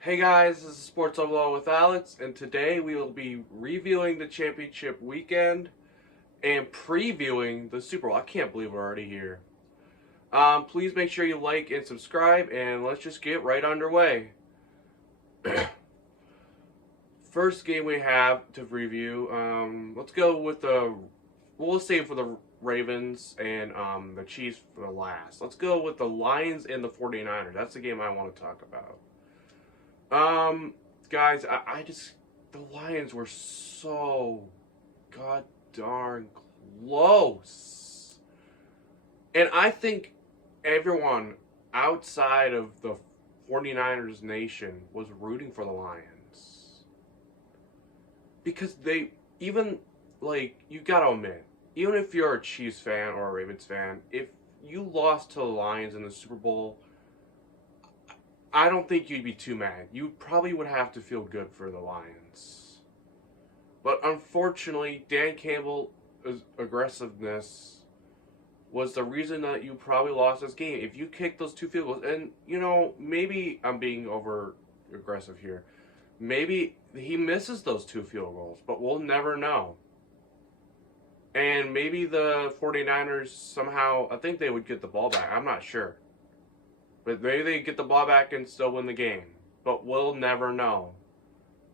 Hey guys, this is Sports Overload with Alex, and today we will be reviewing the championship weekend and previewing the Super Bowl. I can't believe we're already here. Please make sure you like and subscribe, and let's just get right underway. First game we have to review. Let's go with we'll save for the Ravens and the Chiefs for the last. Let's go with the Lions and the 49ers. That's the game I want to talk about. Guys, I just the Lions were so god darn close, and I think everyone outside of the 49ers nation was rooting for the Lions because they even you gotta admit, even if you're a Chiefs fan or a Ravens fan, if you lost to the Lions in the Super Bowl, I don't think you'd be too mad. You probably would have to feel good for the Lions. But unfortunately, Dan Campbell's aggressiveness was the reason that you probably lost this game. If you kicked those two field goals, and maybe I'm being over aggressive here. Maybe he misses those two field goals, but we'll never know. And maybe the 49ers somehow, I think they would get the ball back. I'm not sure. But maybe they get the ball back and still win the game. But we'll never know.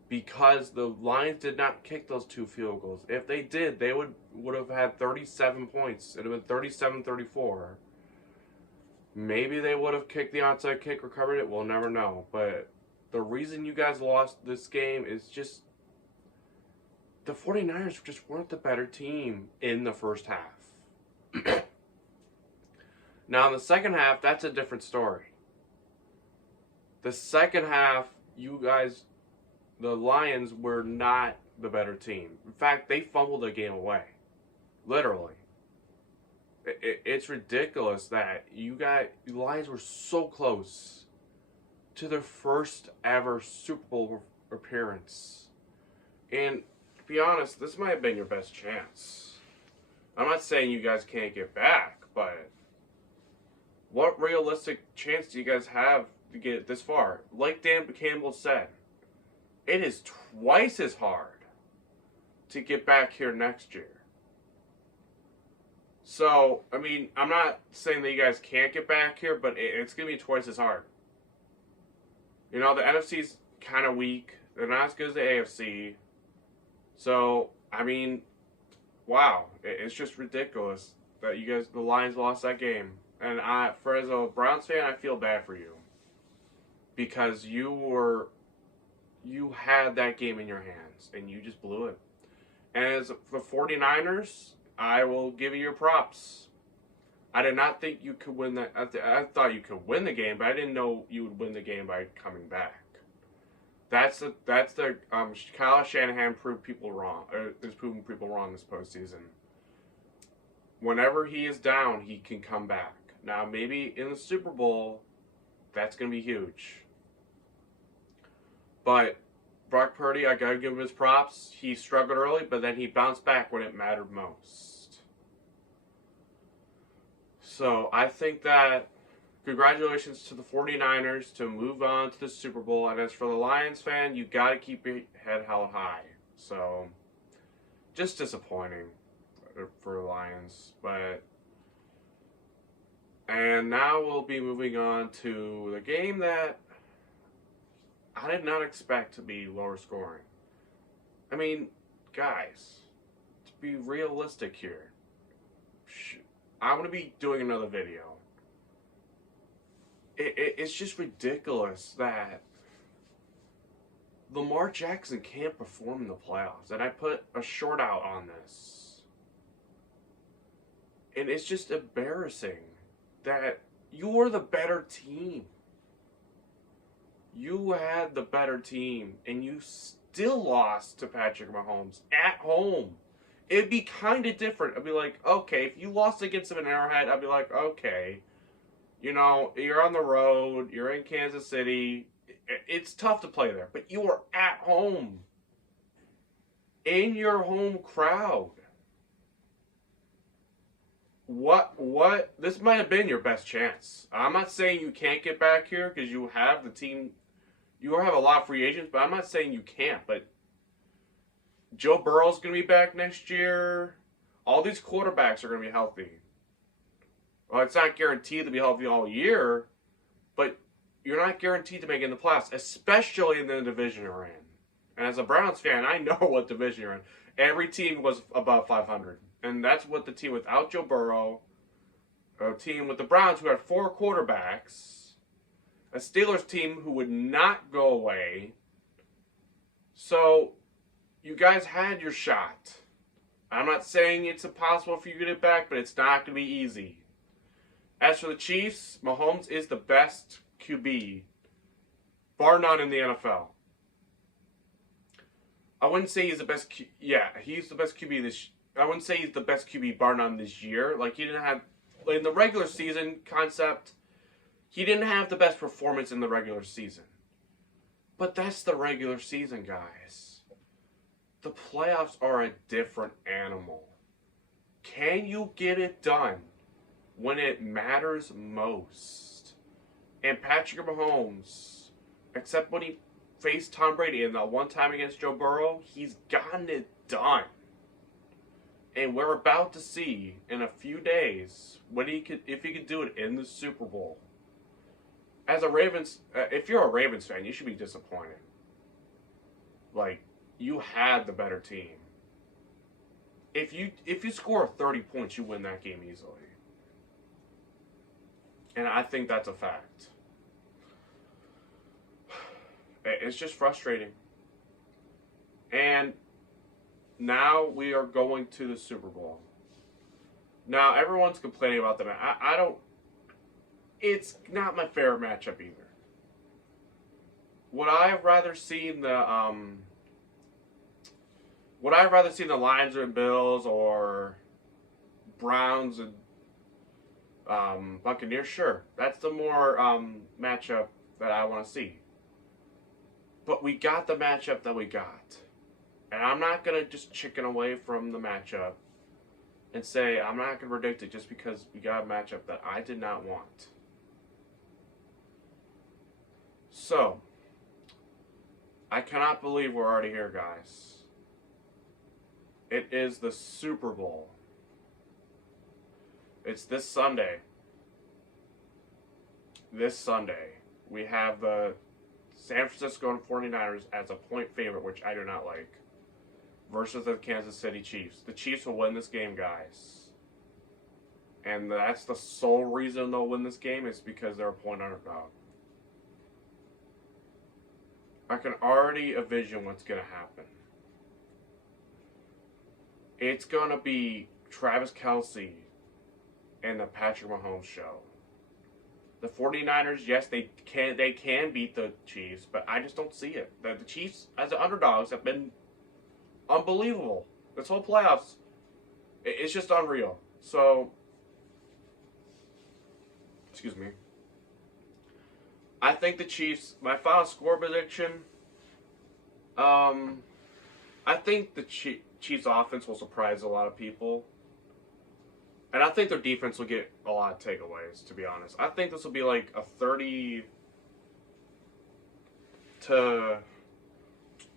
Because the Lions did not kick those two field goals. If they did, they would have had 37 points. It would have been 37-34. Maybe they would have kicked the onside kick, recovered it. We'll never know. But the reason you guys lost this game is just the 49ers just weren't the better team in the first half. Now, in the second half, that's a different story. The second half, you guys, the Lions were not the better team. In fact, they fumbled the game away. Literally. It's ridiculous that the Lions were so close to their first ever Super Bowl appearance. And to be honest, this might have been your best chance. I'm not saying you guys can't get back, but what realistic chance do you guys have to get this far? Like Dan Campbell said, it is twice as hard to get back here next year. So, I mean, I'm not saying that you guys can't get back here, but it's going to be twice as hard. You know, the NFC's kind of weak. They're not as good as the AFC. So, I mean, wow. It's just ridiculous that the Lions lost that game. And as a Browns fan, I feel bad for you. Because you had that game in your hands, and you just blew it. And as the 49ers, I will give you your props. I did not think you could win that. I thought you could win the game, but I didn't know you would win the game by coming back. That's the Kyle Shanahan proved people wrong. Is proving people wrong this postseason. Whenever he is down, he can come back. Now, maybe in the Super Bowl, that's going to be huge. But Brock Purdy, I got to give him his props. He struggled early, but then he bounced back when it mattered most. So, I think that congratulations to the 49ers to move on to the Super Bowl. And as for the Lions fan, you got to keep your head held high. So, just disappointing for the Lions. And now we'll be moving on to the game that I did not expect to be lower scoring. I mean, guys, to be realistic here, I'm going to be doing another video. It's just ridiculous that Lamar Jackson can't perform in the playoffs. And I put a short out on this. And it's just embarrassing that you were the better team. You had the better team, and you still lost to Patrick Mahomes at home. It'd be kind of different. I'd be like, okay, if you lost against him in Arrowhead, I'd be like, okay. You know, you're on the road, you're in Kansas City. It's tough to play there, but you were at home. In your home crowd. What this might have been your best chance. I'm not saying you can't get back here because you have the team You have a lot of free agents, but I'm not saying you can't. But Joe Burrow's going to be back next year. All these quarterbacks are going to be healthy. Well, it's not guaranteed to be healthy all year, but you're not guaranteed to make it in the playoffs, especially in the division you're in. And as a Browns fan, I know what division you're in. Every team was above 500. And that's what the team without Joe Burrow, a team with the Browns who had 4 quarterbacks, a Steelers team who would not go away. So, you guys had your shot. I'm not saying it's impossible for you to get it back, but it's not going to be easy. As for the Chiefs, Mahomes is the best QB, bar none, in the NFL. I wouldn't say he's the best. He's the best QB this. I wouldn't say he's the best QB bar none this year. Like, he didn't have, in the regular season concept, he didn't have the best performance in the regular season. But that's the regular season, guys. The playoffs are a different animal. Can you get it done when it matters most? And Patrick Mahomes, except when he faced Tom Brady in that one time against Joe Burrow, he's gotten it done. And we're about to see in a few days if he could do it in the Super Bowl. As a Ravens, if you're a Ravens fan, you should be disappointed. Like, you had the better team. If you score 30 points, you win that game easily. And I think that's a fact. It's just frustrating. And now we are going to the Super Bowl. Now, everyone's complaining about the match. I don't... It's not my favorite matchup either. Would I have rather seen the Lions and Bills, or Browns and Buccaneers? Sure, that's the more matchup that I want to see. But we got the matchup that we got, and I'm not gonna just chicken away from the matchup and say I'm not gonna predict it just because we got a matchup that I did not want. So, I cannot believe we're already here, guys. It is the Super Bowl. It's this Sunday. This Sunday, we have the San Francisco 49ers as a point favorite, which I do not like, versus the Kansas City Chiefs. The Chiefs will win this game, guys. And that's the sole reason they'll win this game, is because they're a point underdog. I can already envision what's going to happen. It's going to be Travis Kelce and the Patrick Mahomes show. The 49ers, yes, they can beat the Chiefs, but I just don't see it. The Chiefs, as underdogs, have been unbelievable. This whole playoffs, it's just unreal. So, excuse me. I think the Chiefs, my final score prediction, I think the Chiefs offense will surprise a lot of people. And I think their defense will get a lot of takeaways, to be honest. I think this will be like a 30 to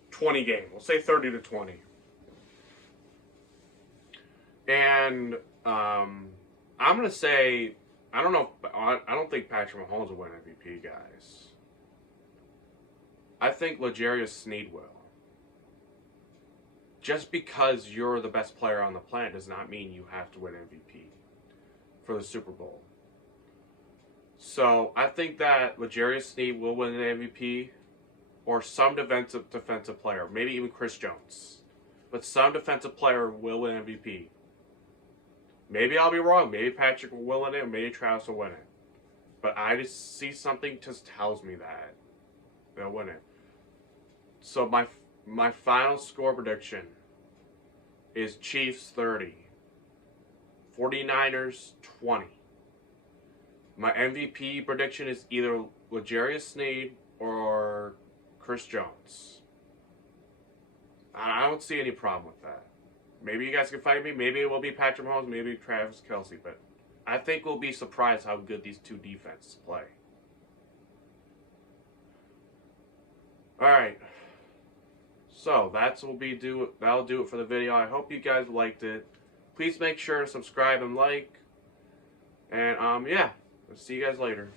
20 game. We'll say 30 to 20. And I'm going to say, I don't think Patrick Mahomes will win MVP, guys. I think L'Jarius Sneed will. Just because you're the best player on the planet does not mean you have to win MVP for the Super Bowl. So I think that L'Jarius Sneed will win an MVP, or some defensive player, maybe even Chris Jones. But some defensive player will win MVP. Maybe I'll be wrong. Maybe Patrick will win it, or maybe Travis will win it. But I just see something just tells me that they'll win it. So my final score prediction is Chiefs 30, 49ers 20. My MVP prediction is either L'Jarius Sneed or Chris Jones. I don't see any problem with that. Maybe you guys can fight me. Maybe it will be Patrick Mahomes. Maybe Travis Kelce. But I think we'll be surprised how good these two defenses play. Alright. So, that'll do it for the video. I hope you guys liked it. Please make sure to subscribe and like. And, yeah. I'll see you guys later.